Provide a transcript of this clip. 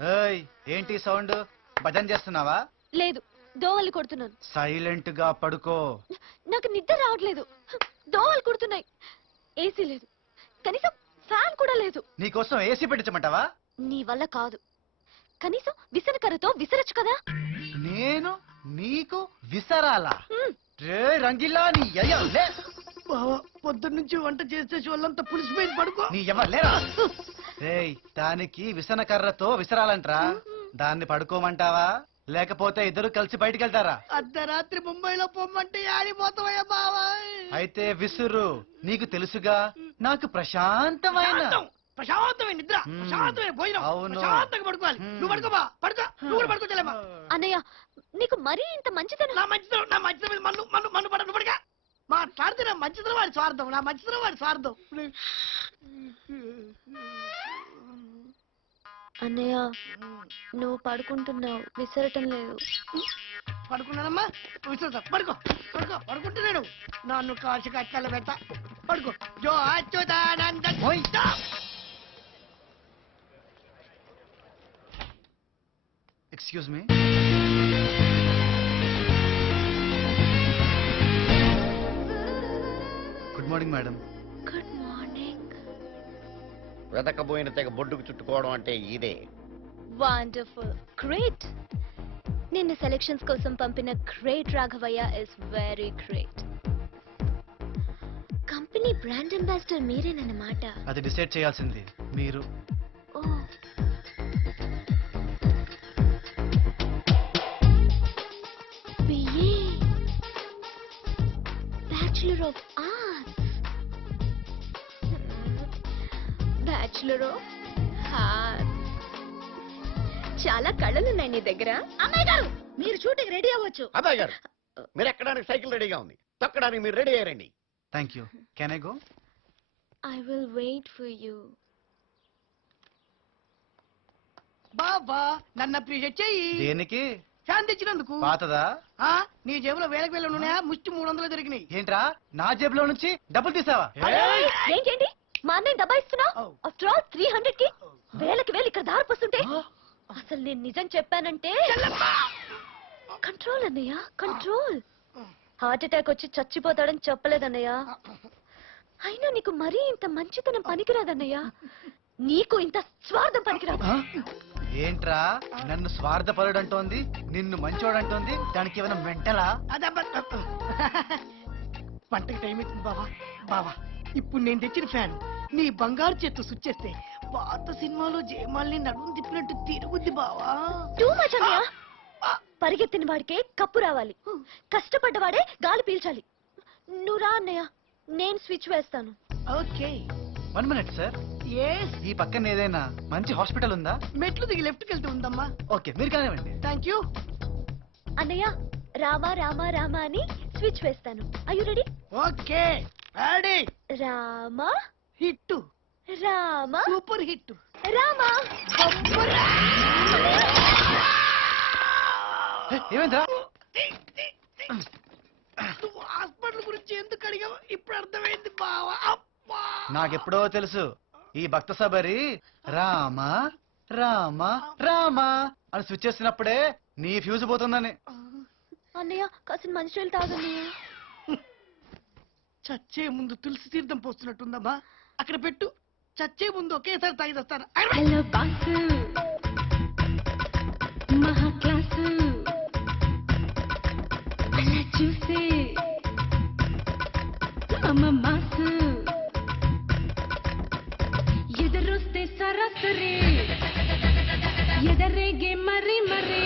ఏయ్ ఏంటి సౌండ్? భజన చేస్తున్నావా? లేదు, దోవలు కొడుతున్నాను. సైలెంట్ గా పడుకో. నాకు నిద్ర రావట్లేదు, దోవలు కొడుతున్నాయి. ఏసీ లేదు, కనీసం ఫ్యాన్ కూడా లేదు. నీకోసం ఏసీ పెట్టించమంటావా? నీ వల్ల కాదు, కనీసం విసనకర్రతో విసరచ్చు కదా. నేను నీకు విసరాలా? రే రంగిలా నీ అయ్యలే. పొద్దున్నుంచి వంట చేస్తే వాళ్ళంతా పులిసిపోయి పడుకో. నీ ఎవలేరా? రేయ్ దానికి విసనకర్రతో విసరాలంట్రా. దాన్ని పడుకోమంటావా లేకపోతే ఇద్దరు కలిసి బయటికి వెళ్తారా? అర్ధరాత్రి ముంబైలో పొమ్మంటే ఆడిపోతావయ్యా బావా. అయితే విసురు. నీకు తెలుసుగా నాకు ప్రశాంతమైన ప్రశాంతమైన నిద్ర, ప్రశాంతమైన భోజనం. అవును. ప్రశాంతంగా పడుకోవాలి. నువ్వు పడుకోబా, పడుకో. నువ్వు కూడా పడుకోలేమా? అన్నయ్య, నీకు మరీ ఇంత మంచితనం. నా మంచితనం మన్ను మన్ను మన్ను పడ నువ్వు పడగా మాట్లాడితే నా మంచితనం వాడి స్వార్థం, నా మంచితనం వాడి స్వార్థం. అన్నయ్య, నువ్వు పడుకుంటున్నావు, విసరటం లేదు. పడుకున్నానమ్మా, విశ్వాసం. పడుకో పడుకో. పడుకుంటున్నాడు. నన్ను కాశీ కట్టాల పెట్ట. పడుకో. జో Achyutananda. Excuse me. Good morning madam. Good morning. వెతకబోయిన తెగ బొడ్డుకు చుట్టుకోవడం అంటే ఇదే. Wonderful, great. నిన్న సెలక్షన్స్ కోసం పంపిన great Raghavaiah is very great. Company brand ambassador మీరేనన్నమాట. అది డిసైడ్ చేయాల్సింది మీరు. ఓ, BA, bachelor of arts, bachelor of hearts. చాలా కళలున్నాయి నీ దగ్గర. అమ్మాయి గారు, మీరు షూటింగ్ రెడీ అవ్వచ్చు. అబ్బాయి గారు, మీరు ఎక్కడానికి సైకిల్ రెడీగా ఉంది, తొక్కడానికి మీరు రెడీ అయ్యారండి. Thank you. Can I go? I will wait for you. బాబా నన్ను అప్రిషియేట్ చెయ్యి. దేనికి? ఫ్యాన్ తెచ్చినందుకు. పాతదా? ఆ, నీ జేబులో వేలకు వేలు ఉన్నాయా? ముష్టి 300 దొరికినాయి. ఏంట్రా నా జేబులో నుంచి డబ్బులు తీసావా? ఏంటండి మా అన్నయ్య దబాయిస్తున్నా? ఆఫ్టర్ ఆల్ 300 కి వేలకి వేలు ఇక్కడ దారిపోతుంటే అసలు నేను నిజం చెప్పానంటే కంట్రోల్ అన్నయ్య, కంట్రోల్. హార్ట్ అటాక్ వచ్చి చచ్చిపోతాడని చెప్పలేదన్నయ్య. అయినా నీకు మరీ ఇంత మంచితనం పనికిరాదన్నయ్య. నీకు ఇంత స్వార్థం పనికిరాదు. ఏంట్రా నన్ను స్వార్థపరుడంటోంది, నిన్ను మంచోడంటోంది. దానికి ఏమైనా మెంటలా? పంటకి టైం అవుతుంది బావా. బావా ఇప్పుడు నేను తెచ్చిన ఫ్యాన్ నీ బంగారు చేత్తో స్విచ్ చేస్తే పాత సినిమాలో జయమాల్ని నడుము తిప్పినట్టు తిరుగుద్ది బావా. టూ మచ్ అన్నయ్య. పరిగెత్తిన వాడికే కప్పు రావాలి, కష్టపడ్డవాడే గాలి పీల్చాలి. నువ్వు రా అన్నయ్య, నేను స్విచ్ వేస్తాను. ఓకే. 1 minute sir. ఈ పక్కన ఏదైనా మంచి హాస్పిటల్ ఉందా? మెట్లు దిగి లెఫ్ట్ కి వెళ్తే ఉందమ్మా. ఓకే, మీరు కానివ్వండి. Thank you. అన్నయ్య, రామా రామా రామా అని స్విచ్ వేస్తాను. Are you ready? Okay ready. Rama hit. Rama super hit. Rama. ఏమైందా? నువ్వు హాస్పిటల్ గురించి ఎందుకు అడిగావు ఇప్పుడు అర్థమైంది బావా. నాకెప్పుడో తెలుసు ఈ భక్త సబరి రామా రామా రామా అని స్విచ్ చేసినప్పుడే నీ ఫ్యూజ్ పోతుందని. అన్నయ్య కాసిన మంచినీళ్ళు తాగన్నయ్య. చచ్చే ముందు తులసి తీర్థం పోస్తున్నట్టుందమ్మా. అక్కడ పెట్టు. చచ్చే ముందు ఒకేసారి తాగిస్తాను. హలో బాసు, మహా క్లాసు, అలా చూసే అమ్మ మాసు, ఎదురొస్తే సరాసరి, ఎదరేగే మరి మరి